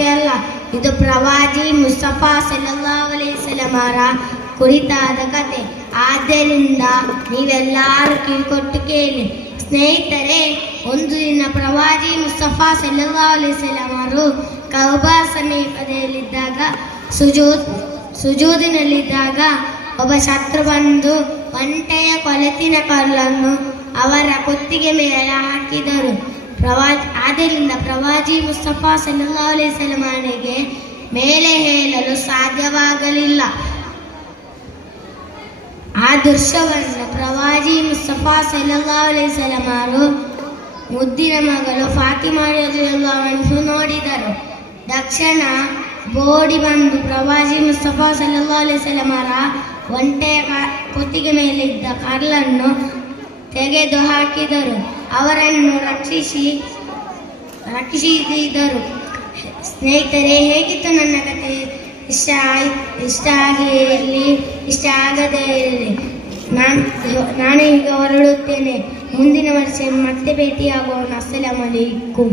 ಕಥೆ ಅಲ್ಲ, ಇದು ಪ್ರವಾದಿ ಮುಸ್ತಫಾ ಸಲ್ಲಲ್ಲಾಹು ಅಲೈಹಿ ವಸಲ್ಲಂ ಅವರ ಕುರಿತಾದ ಕಥೆ. ಆದ್ದರಿಂದ ನೀವೆಲ್ಲರೂ ಕಿವಿಕೊಟ್ಟು ಕೇಳಿ. ಸ್ನೇಹಿತರೆ, ಒಂದು ದಿನ ಪ್ರವಾದಿ ಮುಸ್ತಫಾ ಸಲ್ಲಲ್ಲಾಹು ಅಲೈಹಿ ವಸಲ್ಲಂ ಅವರು ಕೌಬಾ ಸಮೀಪದಲ್ಲಿದ್ದಾಗ ಸುಜೂದಿನಲ್ಲಿದ್ದಾಗ ಒಬ್ಬ ಶತ್ರು ಬಂದು ಒಂಟೆಯ ಕೊಲೆತಿನ ಕಲ್ಲನ್ನು ಅವರ ಕುತ್ತಿಗೆ ಮೇಲೆ ಹಾಕಿದರು. ಆದ್ದರಿಂದ ಪ್ರವಾದಿ ಮುಸ್ತಫಾ ಸಲ್ಲಲ್ಲಾಹು ಅಲೈಹಿ ವಸಲ್ಲಂ ಅವರಿಗೆ ಮೇಲೆ ಹೇಳಲು ಸಾಧ್ಯವಾಗಲಿಲ್ಲ. ಆ ದೃಶ್ಯವನ್ನು ಪ್ರವಾದಿ ಮುಸ್ತಫಾ ಸಲ್ಲಲ್ಲಾಹು ಅಲೈಹಿ ವಸಲ್ಲಂ ಅವರು ಮುದ್ದಿನ ಮಗಳು ಫಾತಿಮಾ ರಲಿಯಲ್ಲಾಹು ಅನ್ಹಾ ನೋಡಿದರು. ತಕ್ಷಣ ಓಡಿ ಬಂದು ಪ್ರವಾದಿ ಮುಸ್ತಫಾ ಸಲ್ಲಲ್ಲಾಹು ಅಲೈಹಿ ವಸಲ್ಲಂ ಅವರ ಒಂಟೆಯ ಕುತ್ತಿಗೆ ಮೇಲಿದ್ದ ಕಲ್ಲನ್ನು ತೆಗೆದು ಹಾಕಿದರು. ಅವರನ್ನು ರಕ್ಷಿಸಿದರು. ಸ್ನೇಹಿತರೆ, ಹೇಗಿತ್ತು ನನ್ನ ಕಥೆ? ಇಷ್ಟ ಆಗಿರಲಿ, ಇಷ್ಟ ಆಗದೇ ಇರಲಿ, ನಾನು ಈಗ ಹೊರಡುತ್ತೇನೆ. ಮುಂದಿನ ವರ್ಷ ಮತ್ತೆ ಭೇಟಿಯಾಗೋಣ. ಅಸ್ಸಲಾಮು ಅಲೈಕುಂ.